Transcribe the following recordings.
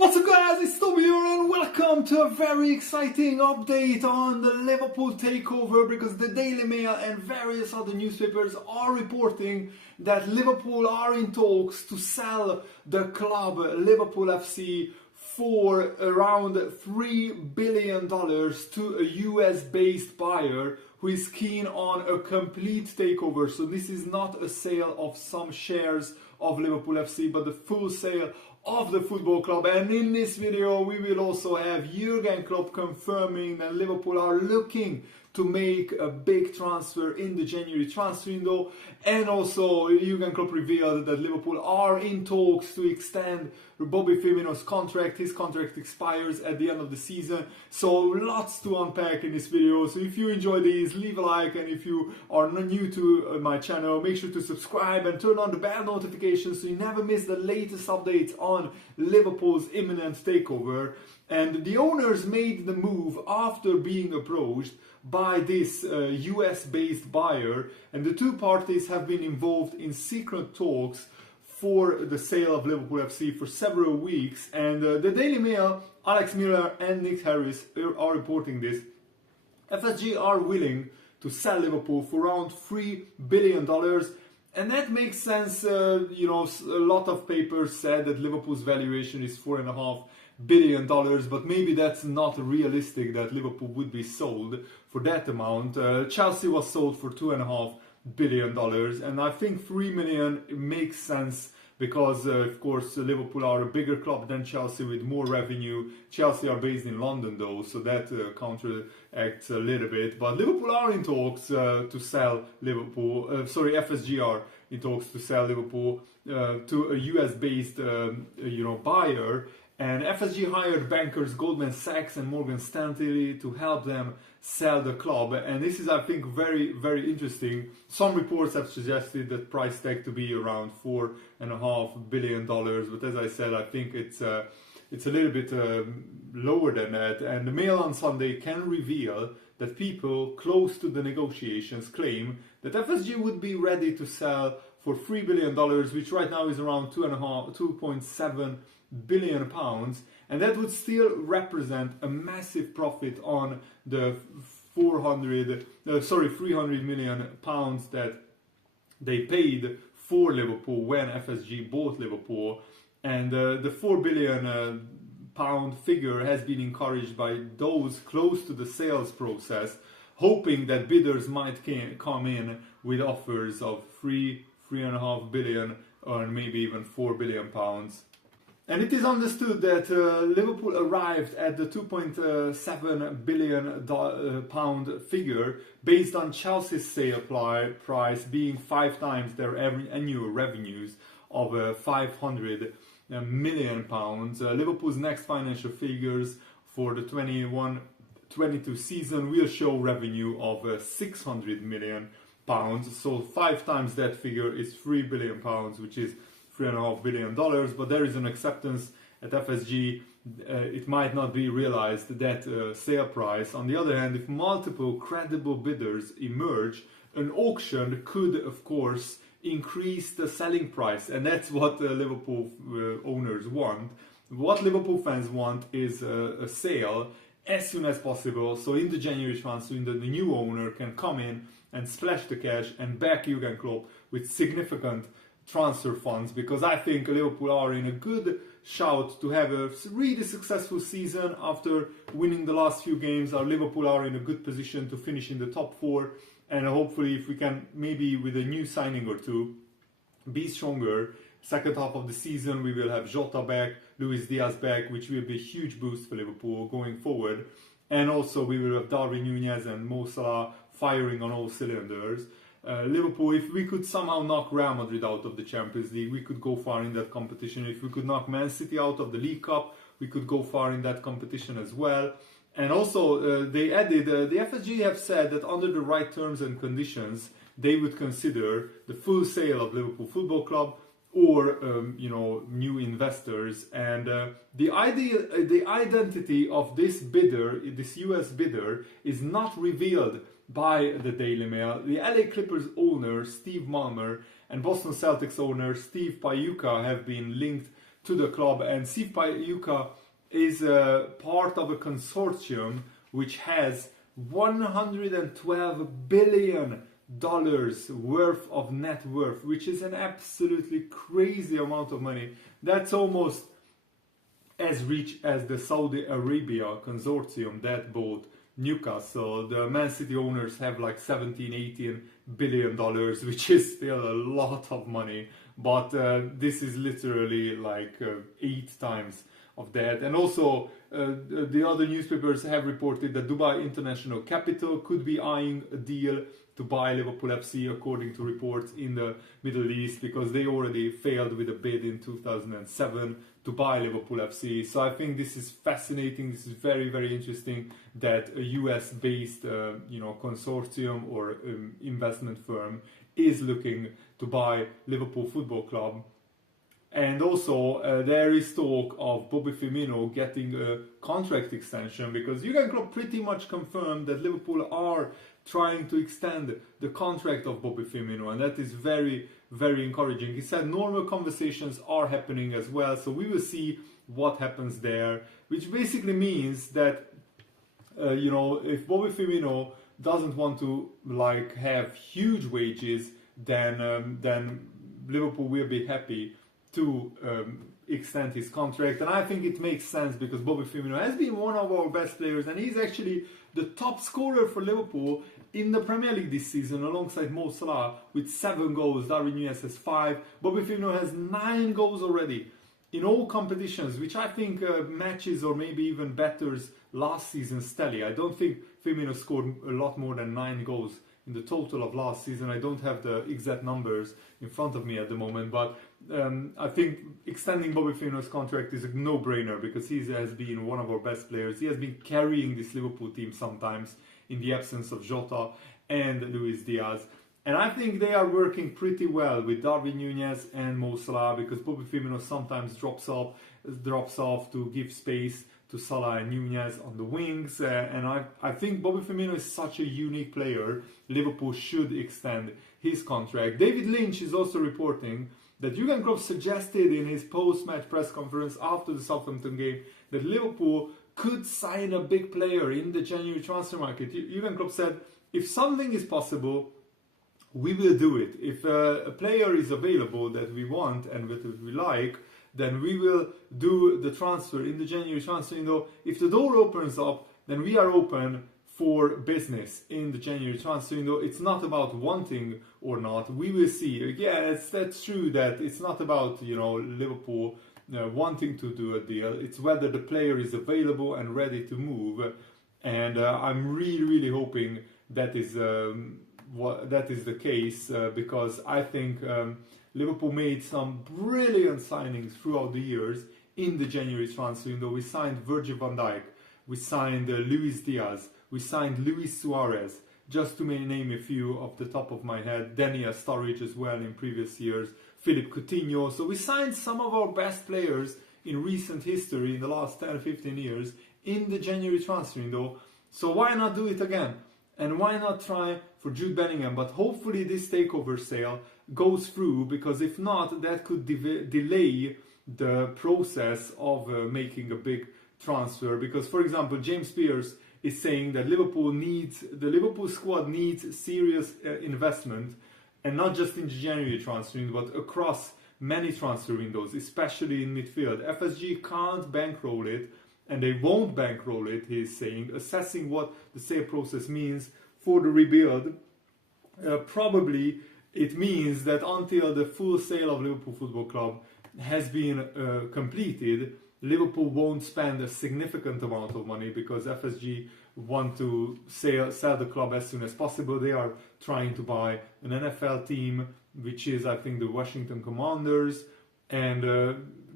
What's up guys, it's Toby here and welcome to a very exciting update on the Liverpool takeover, because the Daily Mail and various other newspapers are reporting that Liverpool are in talks to sell the club Liverpool FC for around $3 billion to a US based buyer who is keen on a complete takeover. So this is not a sale of some shares of Liverpool FC, but the full sale of the football club. And in this video we will also have Jurgen Klopp confirming that Liverpool are looking to make a big transfer in the January transfer window, and also Jurgen Klopp revealed that Liverpool are in talks to extend Bobby Firmino's contract. His contract expires at the end of the season, so lots to unpack in this video. So if you enjoy these, leave a like, and if you are new to my channel, make sure to subscribe and turn on the bell notifications so you never miss the latest updates on Liverpool's imminent takeover. And the owners made the move after being approached by this US-based buyer, and the two parties have been involved in secret talks for the sale of Liverpool FC for several weeks. And the Daily Mail, Alex Miller and Nick Harris are reporting this. FSG are willing to sell Liverpool for around $3 billion. And that makes sense. You know, a lot of papers said that Liverpool's valuation is $4.5 billion, but maybe that's not realistic that Liverpool would be sold for that amount. Chelsea was sold for $2.5 billion, and I think $3 million makes sense because of course Liverpool are a bigger club than Chelsea with more revenue. Chelsea are based in London though, so that counteracts a little bit. But Liverpool are in talks to sell Liverpool. FSG are in talks to sell Liverpool to a US-based buyer. And FSG hired bankers Goldman Sachs and Morgan Stanley to help them sell the club. And this is, I think, very, very interesting. Some reports have suggested that price tag to be around $4.5 billion. But as I said, I think it's a little bit lower than that. And the Mail on Sunday can reveal that people close to the negotiations claim that FSG would be ready to sell for $3 billion, which right now is around 2.7 billion pounds, and that would still represent a massive profit on the 300 million pounds that they paid for Liverpool when FSG bought Liverpool. And the 4 billion pound figure has been encouraged by those close to the sales process, hoping that bidders might come in with offers of 3.5 billion or maybe even 4 billion pounds. And it is understood that Liverpool arrived at the 2.7 billion pound figure based on Chelsea's sale price being 5 times their annual revenues of 500 million pounds. Liverpool's next financial figures for the 21-22 season will show revenue of 600 million pounds. So 5 times that figure is 3 billion pounds, which is $3.5 billion, but there is an acceptance at FSG. It might not be realized, that sale price. On the other hand, if multiple credible bidders emerge, an auction could, of course, increase the selling price, and that's what Liverpool owners want. What Liverpool fans want is a sale as soon as possible, so in the January transfer window, the new owner can come in and splash the cash and back Jurgen Klopp with significant transfer funds, because I think Liverpool are in a good shout to have a really successful season after winning the last few games. Liverpool are in a good position to finish in the top 4, and hopefully if we can, maybe with a new signing or two, be stronger. Second half of the season we will have Jota back, Luis Diaz back, which will be a huge boost for Liverpool going forward. And also we will have Darwin Núñez and Mo Salah firing on all cylinders. Liverpool, if we could somehow knock Real Madrid out of the Champions League, we could go far in that competition. If we could knock Man City out of the League Cup, we could go far in that competition as well. And also they added, the FSG have said that under the right terms and conditions, they would consider the full sale of Liverpool Football Club or new investors. And the identity of this bidder, this US bidder, is not revealed by the Daily Mail. The LA Clippers owner Steve Ballmer and Boston Celtics owner Steve Paiuka have been linked to the club, and Steve Paiuka is part of a consortium which has $112 billion worth of net worth, which is an absolutely crazy amount of money. That's almost as rich as the Saudi Arabia consortium that bought Newcastle. The Man City owners have like 17-18 billion dollars, which is still a lot of money, but this is literally like 8 times of that. And also the other newspapers have reported that Dubai International Capital could be eyeing a deal to buy Liverpool FC, according to reports in the Middle East, because they already failed with a bid in 2007 to buy Liverpool FC. So I think this is fascinating. This is very, very interesting that a US-based consortium or investment firm is looking to buy Liverpool Football Club. And also there is talk of Bobby Firmino getting a contract extension, because Jurgen Klopp pretty much confirmed that Liverpool are trying to extend the contract of Bobby Firmino, and that is very, very encouraging. He said normal conversations are happening as well, so we will see what happens there, which basically means that if Bobby Firmino doesn't want to like have huge wages, then Liverpool will be happy to extend his contract. And I think it makes sense, because Bobby Firmino has been one of our best players, and he's actually the top scorer for Liverpool in the Premier League this season, alongside Mo Salah with 7 goals. Darwin Núñez has 5. Bobby Firmino has 9 goals already in all competitions, which I think matches or maybe even betters last season's tally. I don't think Firmino scored a lot more than 9 goals in the total of last season. I don't have the exact numbers in front of me at the moment, but I think extending Bobby Firmino's contract is a no-brainer, because he has been one of our best players. He has been carrying this Liverpool team sometimes in the absence of Jota and Luis Diaz. And I think they are working pretty well with Darwin Núñez and Mo Salah, because Bobby Firmino sometimes drops off to give space to Salah and Núñez on the wings. And I think Bobby Firmino is such a unique player. Liverpool should extend his contract. David Lynch is also reporting that Jurgen Klopp suggested in his post-match press conference after the Southampton game that Liverpool could sign a big player in the January transfer market. Jurgen Klopp said, if something is possible, we will do it. If a player is available that we want and that we like, then we will do the transfer in the January transfer window. If the door opens up, then we are open for business in the January transfer window. It's not about wanting or not. We will see. Yeah, that's true that it's not about Liverpool wanting to do a deal. It's whether the player is available and ready to move. And I'm really, really hoping that is the case, because I think Liverpool made some brilliant signings throughout the years in the January transfer window. We signed Virgil van Dijk, we signed Luis Diaz, we signed Luis Suarez, just to name a few off the top of my head. Daniel Sturridge as well in previous years, Philippe Coutinho. So we signed some of our best players in recent history in the last 10-15 years in the January transfer window. So why not do it again? And why not try for Jude Bellingham? But hopefully this takeover sale goes through, because if not, that could delay the process of making a big transfer. Because, for example, James Pearce is saying that the Liverpool squad needs serious investment, and not just in the January transfer window, but across many transfer windows, especially in midfield. FSG can't bankroll it, and they won't bankroll it, he's saying, assessing what the sale process means for the rebuild. Probably it means that until the full sale of Liverpool Football Club has been completed, Liverpool won't spend a significant amount of money, because FSG want to sell the club as soon as possible. They are trying to buy an NFL team, which is, I think, the Washington Commanders. And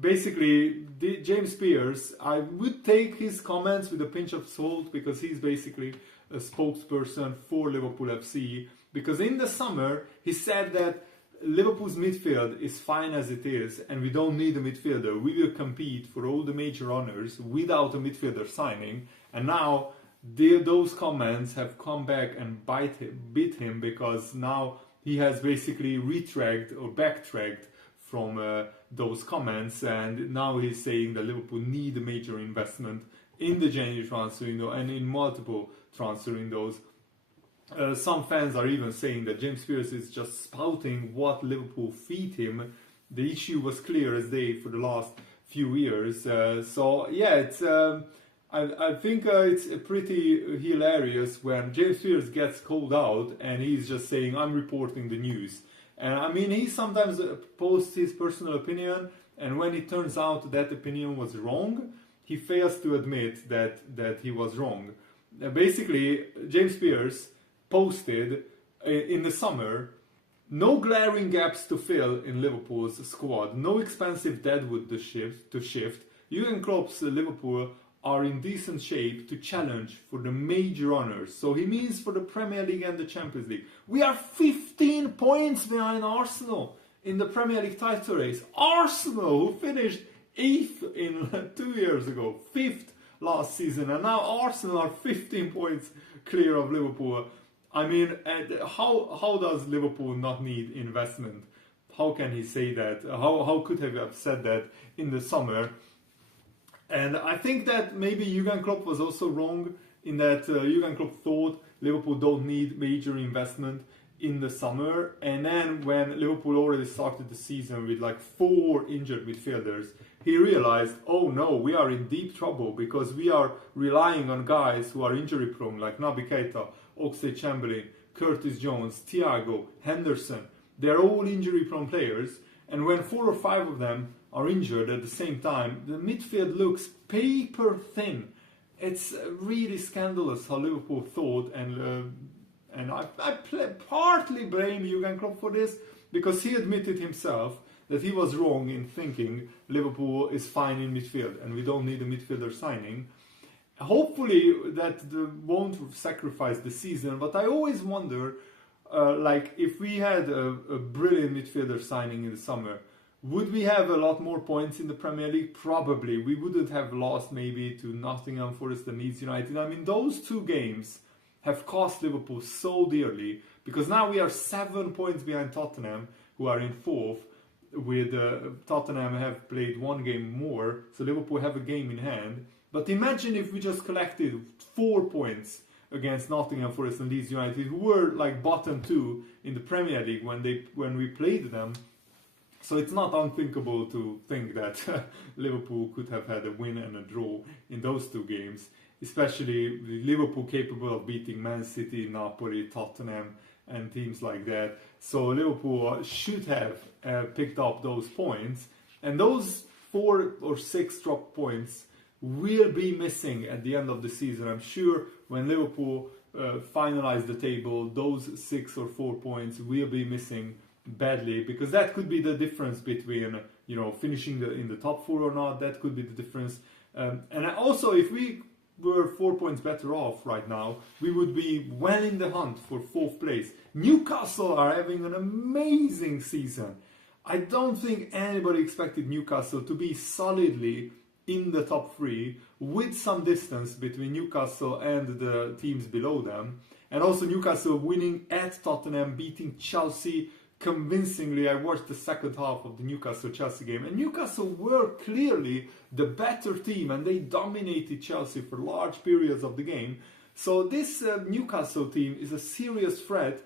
basically, James Pearce, I would take his comments with a pinch of salt, because he's basically a spokesperson for Liverpool FC. Because in the summer, he said that Liverpool's midfield is fine as it is, and we don't need a midfielder. We will compete for all the major honours without a midfielder signing. And now those comments have come back and bit him, because now he has basically backtracked from those comments, and now he's saying that Liverpool need a major investment in the January transfer window and in multiple transfer windows. Some fans are even saying that James Spears is just spouting what Liverpool feed him. The issue was clear as day for the last few years. So yeah, it's I think it's pretty hilarious when James Spears gets called out and he's just saying, I'm reporting the news. And I mean, he sometimes posts his personal opinion, and when it turns out that opinion was wrong, he fails to admit that he was wrong. Basically, James Spears posted in the summer, no glaring gaps to fill in Liverpool's squad, no expensive deadwood to shift. Jurgen Klopp's Liverpool are in decent shape to challenge for the major honours. So he means for the Premier League and the Champions League. We are 15 points behind Arsenal in the Premier League title race. Arsenal, who finished 8th in 2 years ago, 5th last season, and now Arsenal are 15 points clear of Liverpool. I mean, how does Liverpool not need investment? How can he say that? How could he have said that in the summer? And I think that maybe Jurgen Klopp was also wrong in that Jurgen Klopp thought Liverpool don't need major investment in the summer. And then when Liverpool already started the season with like 4 injured midfielders, he realized, oh no, we are in deep trouble because we are relying on guys who are injury prone like Naby Keita, Oxlade-Chamberlain, Curtis Jones, Thiago, Henderson. They're all injury prone players. And when 4 or 5 of them are injured at the same time, the midfield looks paper thin. It's really scandalous how Liverpool thought, and I partly blame Jurgen Klopp for this, because he admitted himself that he was wrong in thinking Liverpool is fine in midfield and we don't need a midfielder signing. Hopefully that won't sacrifice the season, but I always wonder, like if we had a brilliant midfielder signing in the summer, would we have a lot more points in the Premier League? Probably. We wouldn't have lost maybe to Nottingham Forest and Leeds United. I mean, those 2 games have cost Liverpool so dearly, because now we are 7 points behind Tottenham, who are in 4th, with Tottenham have played 1 game more, so Liverpool have a game in hand. But imagine if we just collected 4 points against Nottingham Forest and Leeds United, who were like bottom 2 in the Premier League when we played them. So it's not unthinkable to think that Liverpool could have had a win and a draw in those 2 games, especially Liverpool capable of beating Man City, Napoli, Tottenham and teams like that. So Liverpool should have picked up those points, and those 4 or 6 drop points will be missing at the end of the season. I'm sure when Liverpool finalize the table, those 6 or 4 points will be missing badly, because that could be the difference between finishing in the top 4 or not. That could be the difference. And also, if we were 4 points better off right now, we would be well in the hunt for 4th place. Newcastle are having an amazing season. I don't think anybody expected Newcastle to be solidly in the top 3, with some distance between Newcastle and the teams below them. And also Newcastle winning at Tottenham, beating Chelsea convincingly. I watched the second half of the Newcastle-Chelsea game, and Newcastle were clearly the better team, and they dominated Chelsea for large periods of the game. So this Newcastle team is a serious threat,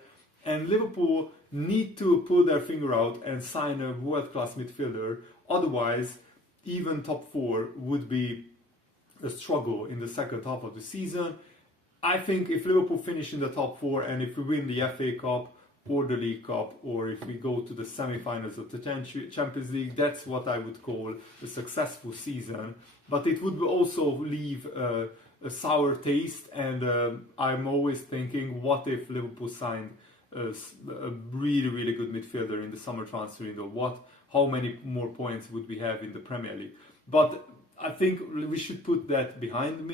and Liverpool need to pull their finger out and sign a world-class midfielder. Otherwise, even top 4 would be a struggle in the second half of the season. I think if Liverpool finish in the top 4, and if we win the FA Cup or the League Cup, or if we go to the semi-finals of the Champions League, that's what I would call a successful season. But it would also leave a sour taste, and I'm always thinking, what if Liverpool signed a really, really good midfielder in the summer transfer window? How many more points would we have in the Premier League? But I think we should put that behind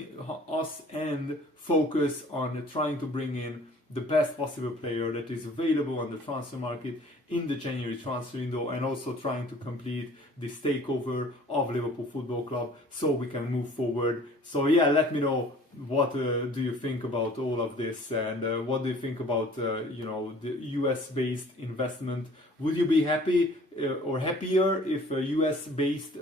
us and focus on trying to bring in the best possible player that is available on the transfer market in the January transfer window, and also trying to complete this takeover of Liverpool Football Club so we can move forward. So yeah, let me know what do you think about all of this, and what do you think about you know, the US-based investment. Would you be happy or happier if a US-based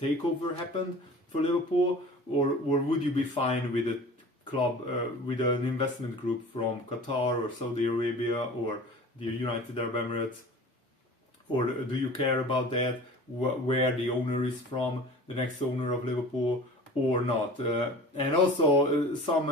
takeover happened for Liverpool, or would you be fine with a club with an investment group from Qatar or Saudi Arabia or the United Arab Emirates? Or do you care about that, where the owner is from, the next owner of Liverpool, or not? And also some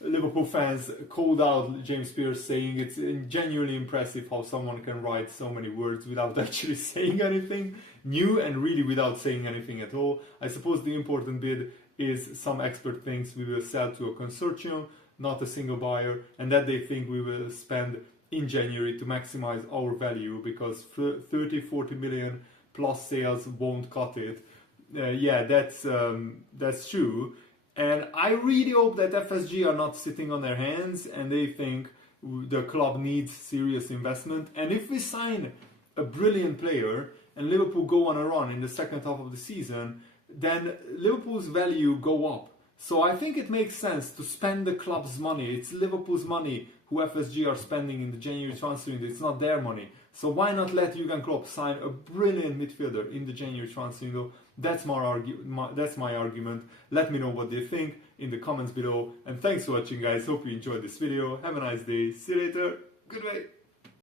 Liverpool fans called out James Pearce, saying it's genuinely impressive how someone can write so many words without actually saying anything new, and really without saying anything at all. I suppose the important bit is some expert thinks we will sell to a consortium, not a single buyer, and that they think we will spend in January to maximize our value, because 30-40 million plus sales won't cut it. Yeah, that's true, and I really hope that FSG are not sitting on their hands and they think the club needs serious investment. And if we sign a brilliant player and Liverpool go on a run in the second half of the season, then Liverpool's value go up. So I think it makes sense to spend the club's money. It's Liverpool's money who FSG are spending in the January transfer window. It's not their money. So why not let Jurgen Klopp sign a brilliant midfielder in the January transfer window? That's my argument. Let me know what you think in the comments below. And thanks for watching, guys. Hope you enjoyed this video. Have a nice day. See you later. Goodbye.